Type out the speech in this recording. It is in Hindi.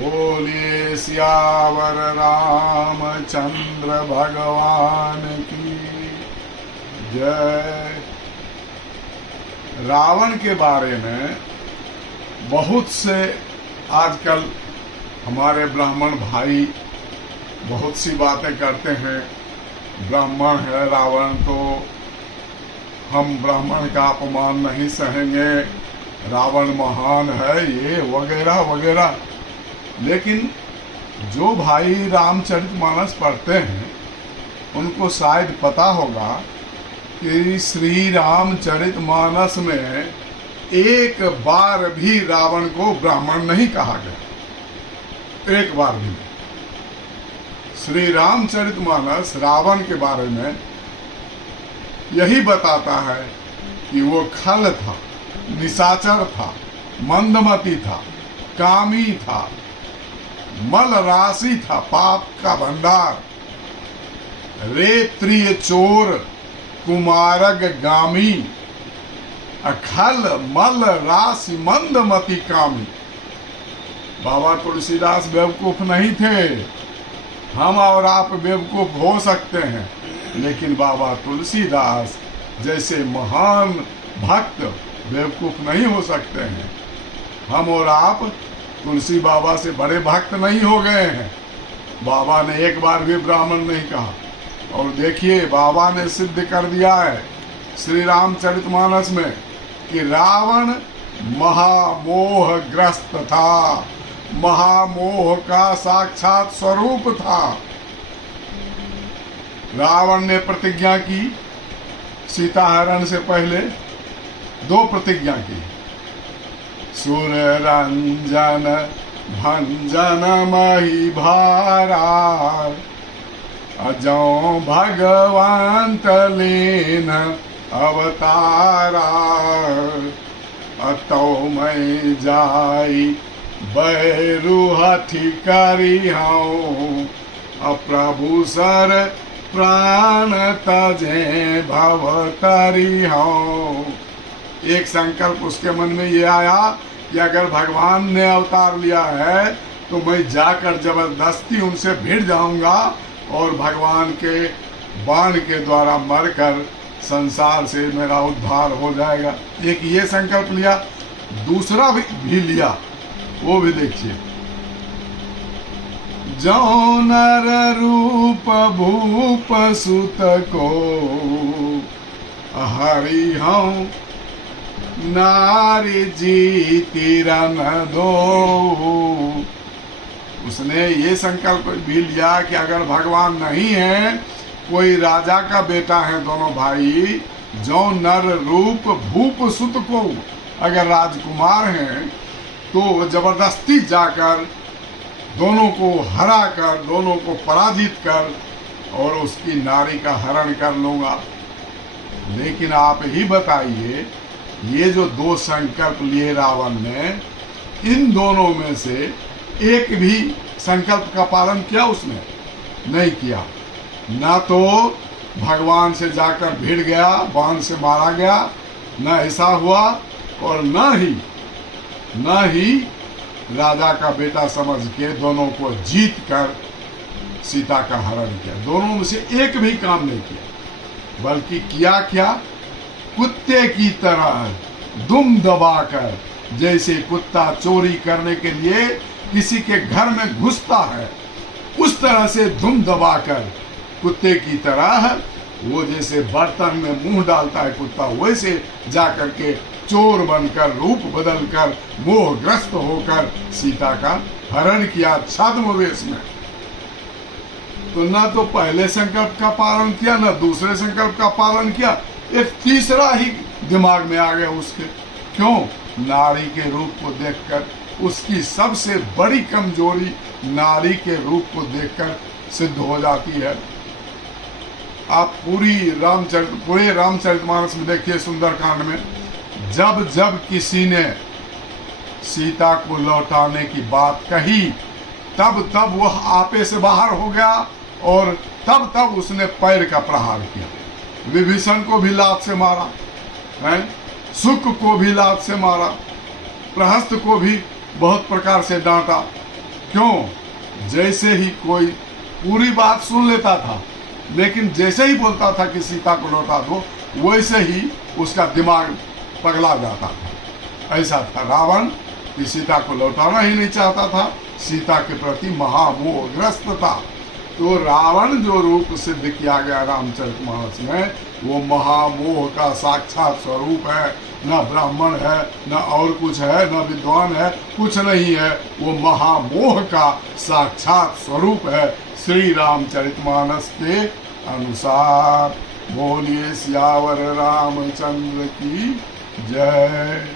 बोलिए सियावर रामचंद्र भगवान की जय। रावण के बारे में बहुत से आजकल हमारे ब्राह्मण भाई बहुत सी बातें करते हैं। ब्राह्मण है रावण, तो हम ब्राह्मण का अपमान नहीं सहेंगे, रावण महान है, ये वगैरह वगैरह। लेकिन जो भाई रामचरितमानस पढ़ते हैं उनको शायद पता होगा कि श्री रामचरितमानस में एक बार भी रावण को ब्राह्मण नहीं कहा गया, एक बार भी। श्री रामचरितमानस रावण के बारे में यही बताता है कि वो खल था, निशाचर था, मंदमती था, कामी था, मल राशि था, पाप का भंडार, रेत्रिय चोर, कुमारग गामी, अखल मल राशि मंदमती कामी। बाबा तुलसीदास बेवकूफ नहीं थे। हम और आप बेवकूफ हो सकते हैं, लेकिन बाबा तुलसीदास जैसे महान भक्त बेवकूफ नहीं हो सकते हैं। हम और आप तुलसी बाबा से बड़े भक्त नहीं हो गए हैं। बाबा ने एक बार भी ब्राह्मण नहीं कहा, और देखिए बाबा ने सिद्ध कर दिया है श्री रामचरितमानस में कि रावण महामोहग्रस्त था, महामोह का साक्षात स्वरूप था। रावण ने प्रतिज्ञा की, सीता हरण से पहले 2 प्रतिज्ञा की, सुर रंजन भंजन मही भारा, अजौ भगवान लेन अवतारा, अतौ मैं जाई बैरु हठि करी हूँ, अप्रभु सर प्राण तजे भवतरी हूँ। एक संकल्प उसके मन में ये आया कि अगर भगवान ने अवतार लिया है तो मैं जाकर जबरदस्ती उनसे भिड़ जाऊंगा और भगवान के बाण के द्वारा मरकर संसार से मेरा उद्धार हो जाएगा। एक ये संकल्प लिया, दूसरा भी लिया, वो भी देखिए। जो नर रूप भूप सुत को हरि हूँ, नारी जीती रन दो। उसने ये संकल्प भी लिया कि अगर भगवान नहीं है, कोई राजा का बेटा है दोनों भाई, जो नर रूप भूप सुत को अगर राजकुमार हैं तो जबरदस्ती जाकर दोनों को हरा कर, दोनों को पराजित कर और उसकी नारी का हरण कर लूंगा। लेकिन आप ही बताइए, ये जो 2 संकल्प लिए रावण ने, इन दोनों में से एक भी संकल्प का पालन किया उसने? नहीं किया। ना तो भगवान से जाकर भिड़ गया, बाण से मारा गया, न ऐसा हुआ, और न ही राजा का बेटा समझ के दोनों को जीत कर सीता का हरण किया। दोनों में से एक भी काम नहीं किया, बल्कि किया क्या? कुत्ते की तरह दुम दबाकर, जैसे कुत्ता चोरी करने के लिए किसी के घर में घुसता है, उस तरह से दुम दबाकर कुत्ते की तरह वो जैसे बर्तन में मुंह डालता है कुत्ता, वैसे जाकर के चोर बनकर, रूप बदलकर, मोहग्रस्त होकर सीता का हरण किया छद्मवेश में। तो ना तो पहले संकल्प का पालन किया, ना दूसरे संकल्प का पालन किया, एक तीसरा ही दिमाग में आ गया उसके। क्यों? नारी के रूप को देखकर, उसकी सबसे बड़ी कमजोरी नारी के रूप को देखकर सिद्ध हो जाती है। आप पूरे रामचरितमानस में देखिए, सुंदरकांड में जब जब किसी ने सीता को लौटाने की बात कही, तब तब वह आपे से बाहर हो गया और तब तब उसने पैर का प्रहार किया। विभीषण को भी लात से मारा, है, सुक को भी लात से मारा, प्रहस्त को भी बहुत प्रकार से डांटा, क्यों? जैसे ही कोई पूरी बात सुन लेता था, लेकिन जैसे ही बोलता था कि सीता को लौटा दो, वैसे ही उसका दिमाग पगला जाता था। ऐसा था रावण कि सीता को लौटाना ही नहीं चाहता था, सीता के प्रति महामोहग्रस्त था। तो रावण जो रूप सिद्ध किया गया रामचरितमानस में, वो महामोह का साक्षात स्वरूप है। न ब्राह्मण है, न और कुछ है, न विद्वान है, कुछ नहीं है, वो महामोह का साक्षात स्वरूप है श्री रामचरितमानस के अनुसार। बोलिए सियावर रामचंद्र की जय।